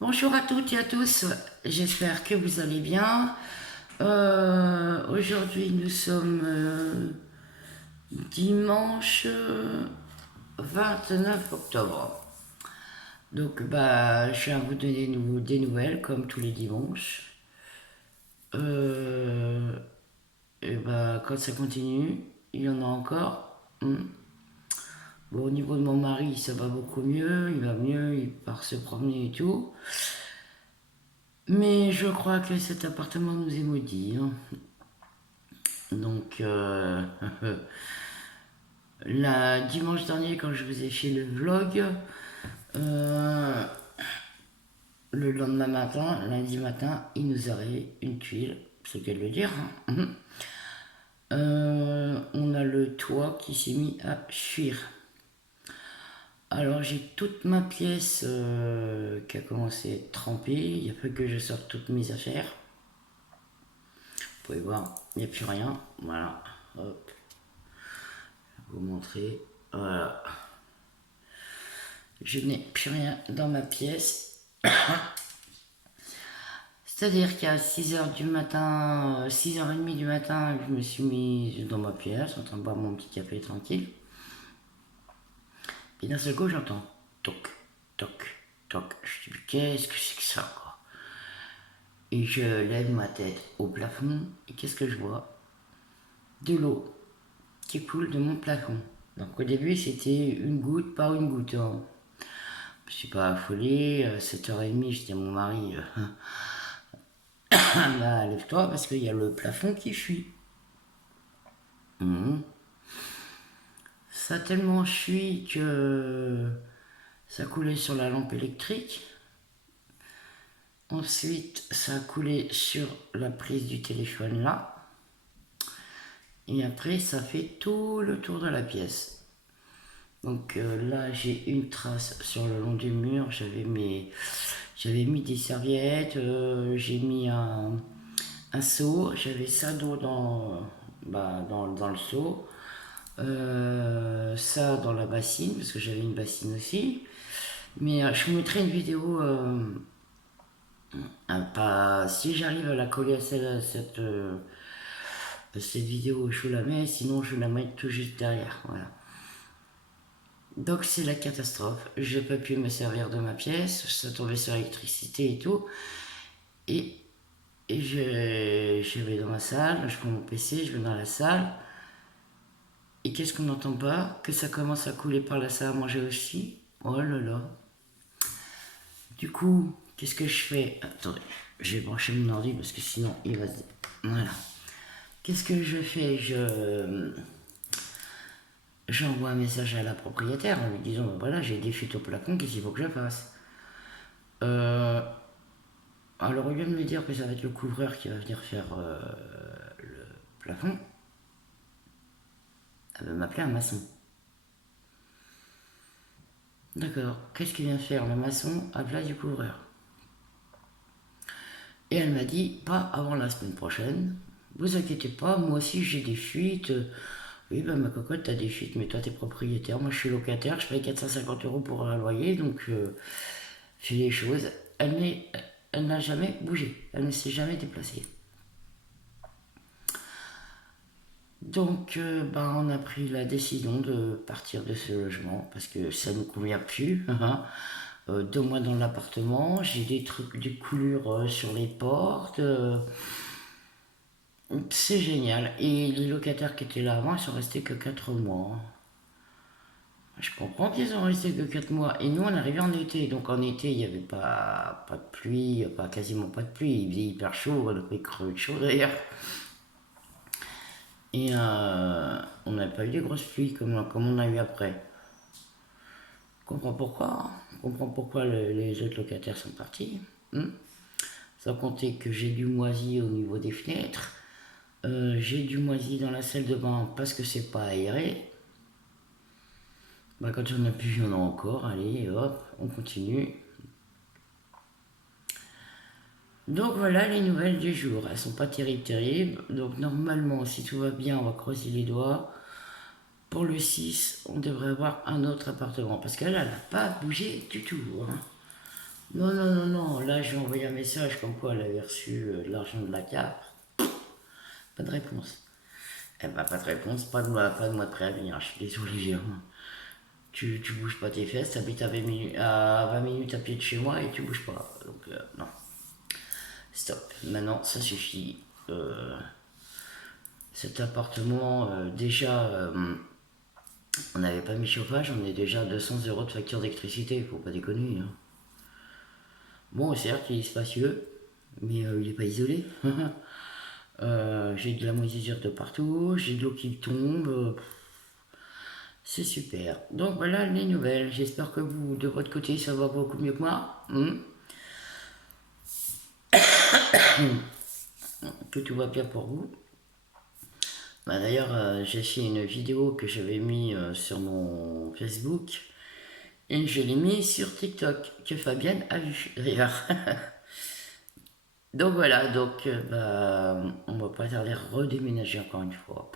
Bonjour à toutes et à tous, j'espère que vous allez bien. Aujourd'hui nous sommes dimanche 29 octobre. Donc je viens vous donner des nouvelles comme tous les dimanches. Euh, Quand ça continue, il y en a encore. Bon, au niveau de mon mari, ça va beaucoup mieux, il va mieux, il part se promener et tout. Mais je crois que cet appartement nous est maudit, hein. Donc, dimanche dernier, quand je vous ai fait le vlog, euh, le lendemain matin, lundi matin, il nous arrive une tuile, c'est le cas de le dire, hein. On a le toit qui s'est mis à fuir. Alors j'ai toute ma pièce qui a commencé à être trempée, il n'y a pas que je sorte toutes mes affaires. Vous pouvez voir, il n'y a plus rien. Voilà, hop, je vais vous montrer. Voilà, je n'ai plus rien dans ma pièce. C'est-à-dire qu'à 6h du matin, 6h30 du matin, je me suis mise dans ma pièce en train de boire mon petit café tranquille. Et d'un seul coup, j'entends toc, toc, toc. Je dis, qu'est-ce que c'est que ça, quoi? Et je lève ma tête au plafond et qu'est-ce que je vois? De l'eau qui coule de mon plafond. Donc au début, c'était une goutte par une goutte, hein. Je ne suis pas affolée. 7h30, je dis à mon mari, bah, lève-toi parce qu'il y a le plafond qui fuit. Mhm. Ça a tellement fui que ça coulait sur la lampe électrique. Ensuite, ça a coulé sur la prise du téléphone là. Et après, ça fait tout le tour de la pièce. Donc là, j'ai une trace sur le long du mur. J'avais mis des serviettes, j'ai mis un seau, j'avais ça d'eau dans le seau. Ça dans la bassine, parce que j'avais une bassine aussi. Mais je vous mettrai une vidéo, pas, si j'arrive à la coller à cette vidéo, je vous la mets, sinon je la mets tout juste derrière. Voilà. Donc c'est la catastrophe. J'ai pas pu me servir de ma pièce, ça tombait sur l'électricité et tout. Et, et je vais dans ma salle, je prends mon PC, je vais dans la salle. Et qu'est-ce qu'on n'entend pas? Que ça commence à couler par la salle à manger aussi. Oh là là. Du coup, qu'est-ce que je fais? Attendez, je vais brancher mon ordi parce que sinon il va se... Voilà. Qu'est-ce que je fais? J'envoie un message à la propriétaire en lui disant, ben voilà, j'ai des fuites au plafond, qu'est-ce qu'il faut que je fasse? euh, Alors au lieu de me dire que ça va être le couvreur qui va venir faire le plafond, elle va m'appeler un maçon. D'accord, qu'est-ce qu'il vient faire le maçon à place du couvreur? Et elle m'a dit, pas avant la semaine prochaine. Vous inquiétez pas, moi aussi j'ai des fuites. Oui, bah ma cocotte, t'as des fuites, mais toi t'es propriétaire, moi je suis locataire, je paye 450 € pour un loyer, donc fais les choses. Elle n'a jamais bougé, elle ne s'est jamais déplacée. Donc on a pris la décision de partir de ce logement parce que ça ne nous convient plus. 2 mois dans l'appartement, j'ai des trucs, des coulures sur les portes. C'est génial. Et les locataires qui étaient là avant, ils sont restés que 4 mois. Je comprends qu'ils sont restés que 4 mois. Et nous, on arrivait en été. Donc en été, il n'y avait pas de pluie, pas, quasiment pas de pluie. Il faisait hyper chaud, on avait crevé de chaud d'ailleurs. Et on n'a pas eu des grosses pluies comme on a eu après. Je comprends pourquoi. Je comprends pourquoi les autres locataires sont partis. Sans compter que j'ai du moisi au niveau des fenêtres. J'ai du moisi dans la salle de bain parce que c'est pas aéré. Quand on a plus, il y en a encore. Allez, hop, on continue. Donc voilà les nouvelles du jour. Elles sont pas terribles. Donc normalement, si tout va bien, on va croiser les doigts. Pour le 6, on devrait avoir un autre appartement. Parce qu'elle, elle n'a pas bougé du tout, hein. Non, non, non, non, là j'ai envoyé un message comme quoi elle avait reçu l'argent de la CAF. Pas de réponse. Eh ben, pas de réponse, pas de mois de préavis, hein, je suis désolé. Hein. Tu bouges pas tes fesses, t'habites à 20 minutes à pied de chez moi et tu bouges pas. Donc, non, stop. Maintenant, ça suffit. Cet appartement, déjà, on n'avait pas mis chauffage, on est déjà à 200 € de facture d'électricité, faut pas déconner. Hein. Bon, certes, il est spacieux, mais il n'est pas isolé. J'ai de la moisissure de partout, j'ai de l'eau qui tombe. C'est super. Donc voilà les nouvelles. J'espère que vous, de votre côté, ça va beaucoup mieux que moi. Que tout va bien pour vous. Bah, d'ailleurs, j'ai fait une vidéo que j'avais mis sur mon Facebook et je l'ai mis sur TikTok que Fabienne a vu d'ailleurs. Donc voilà, donc bah, on va pas tarder à redéménager encore une fois.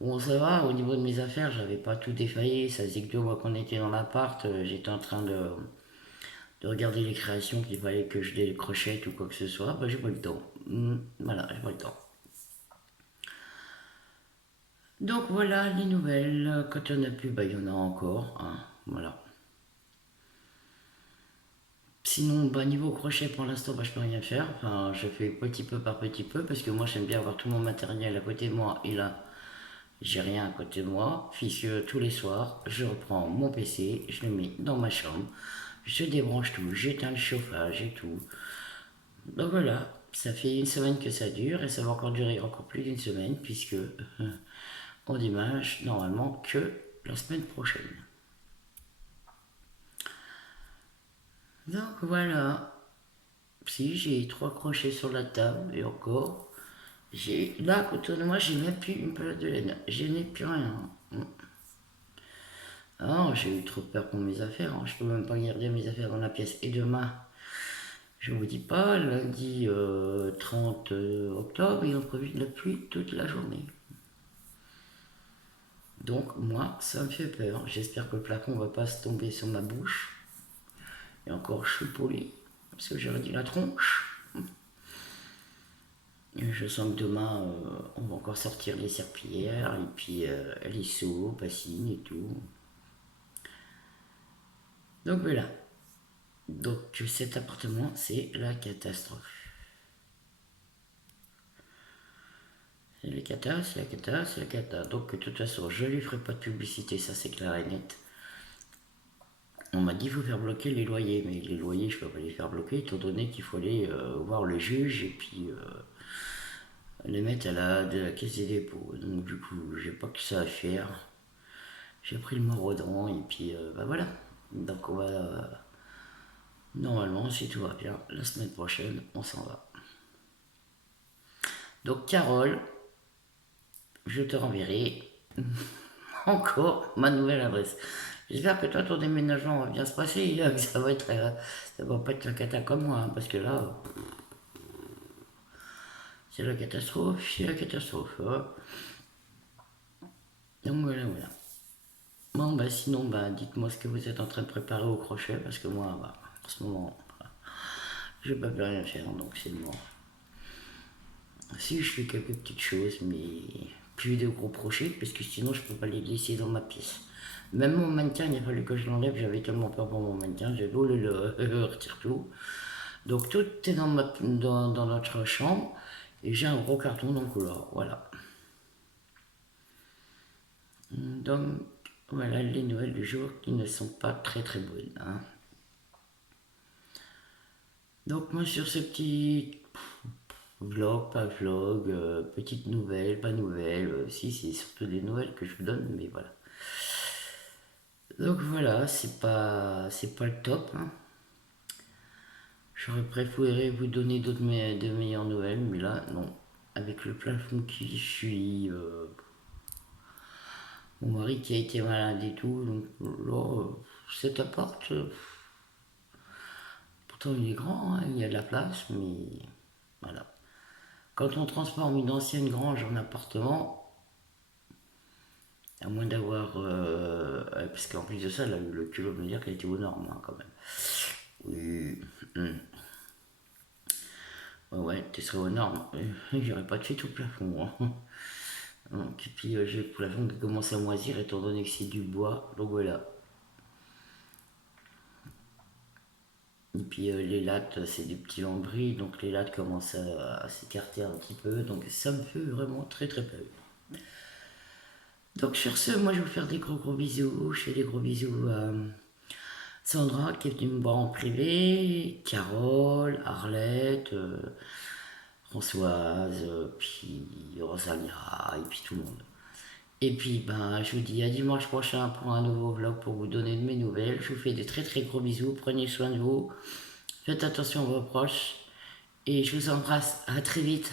Bon, ça va, au niveau de mes affaires, j'avais pas tout défaillé. Ça faisait que 2 mois qu'on était dans l'appart. J'étais en train de regarder les créations qu'il fallait que je décrochette ou quoi que ce soit. Bah, j'ai pas eu le temps. Voilà, j'ai pas eu le temps. Donc voilà les nouvelles. Quand il n'y en a plus, bah, il y en a encore. Hein. Voilà. Sinon, bah, niveau crochet, pour l'instant, bah, je peux rien faire. Enfin, je fais petit peu par petit peu parce que moi, j'aime bien avoir tout mon matériel à côté de moi. Et là, j'ai rien à côté de moi. Puisque tous les soirs, je reprends mon PC, je le mets dans ma chambre, je débranche tout, j'éteins le chauffage et tout. Donc voilà, ça fait une semaine que ça dure et ça va encore durer encore plus d'une semaine puisque on démarre normalement que la semaine prochaine. Donc voilà, si j'ai 3 crochets sur la table et encore, j'ai là autour de moi j'ai même plus une pelote de laine, je n'ai plus rien. Ah, j'ai eu trop peur pour mes affaires, hein. Je peux même pas garder mes affaires dans la pièce. Et demain, je vous dis pas, lundi 30 octobre, ils ont prévu de la pluie toute la journée. Donc moi, ça me fait peur. J'espère que le plafond va pas se tomber sur ma bouche. Et encore, je suis poli, parce que j'aurais dit la tronche. Et je sens que demain, on va encore sortir les serpillères, et puis les seaux, bassines et tout. Donc voilà. Donc cet appartement, c'est la catastrophe. C'est la cata, c'est la cata, c'est la cata. Donc de toute façon, je lui ferai pas de publicité, ça c'est clair et net. On m'a dit qu'il faut faire bloquer les loyers, mais les loyers, je peux pas les faire bloquer, étant donné qu'il faut aller voir le juge et puis les mettre à la caisse des dépôts. Donc du coup, j'ai pas que ça à faire. J'ai pris le mort aux dents et puis bah voilà. Donc on va normalement, si tout va bien, la semaine prochaine, on s'en va. Donc Carole, je te renverrai encore ma nouvelle adresse. J'espère que toi, ton déménagement va bien se passer, que ça va pas être un cata comme moi, hein, parce que là, c'est la catastrophe, c'est la catastrophe. Hein. Donc voilà, voilà. Bon, bah sinon, bah dites-moi ce que vous êtes en train de préparer au crochet, parce que moi, bah, en ce moment, je peux plus rien faire, donc c'est mort. Si je fais quelques petites choses, mais plus de gros crochets, parce que sinon je peux pas les laisser dans ma pièce. Même mon mannequin, il a fallu que je l'enlève, j'avais tellement peur pour mon mannequin, j'ai voulu le retire tout. Donc tout est dans notre chambre, et j'ai un gros carton dans le couloir, voilà. Donc voilà les nouvelles du jour qui ne sont pas très très bonnes. Hein. Donc moi sur ce petit vlog, pas vlog, petite nouvelle, pas nouvelle, si c'est surtout des nouvelles que je vous donne, mais voilà. Donc voilà, c'est pas le top. Hein. J'aurais préféré vous donner de meilleures nouvelles, mais là non. Avec le plafond qui suit, mon mari qui a été malade et tout, donc là, cet appart, pourtant il est grand, hein, il y a de la place, mais voilà. Quand on transforme une ancienne grange en appartement, à moins d'avoir. Parce qu'en plus de ça, elle a eu le culot de me dire qu'elle était aux normes, hein, quand même. serait aux normes, j'aurais pas de fait tout le plafond. Hein. Donc, et puis j'ai le plafond qui commence à moisir étant donné que c'est du bois, donc voilà. Et puis les lattes, c'est des petits lambris, donc les lattes commencent à s'écarter un petit peu, donc ça me fait vraiment très très peur. Donc sur ce, moi je vais vous faire des gros gros bisous. Je fais des gros bisous à Sandra qui est venue me voir en privé, Carole, Arlette, Françoise, puis Rosalia, et puis tout le monde. Et puis ben, je vous dis à dimanche prochain pour un nouveau vlog pour vous donner de mes nouvelles. Je vous fais des très très gros bisous, prenez soin de vous, faites attention à vos proches et je vous embrasse, à très vite.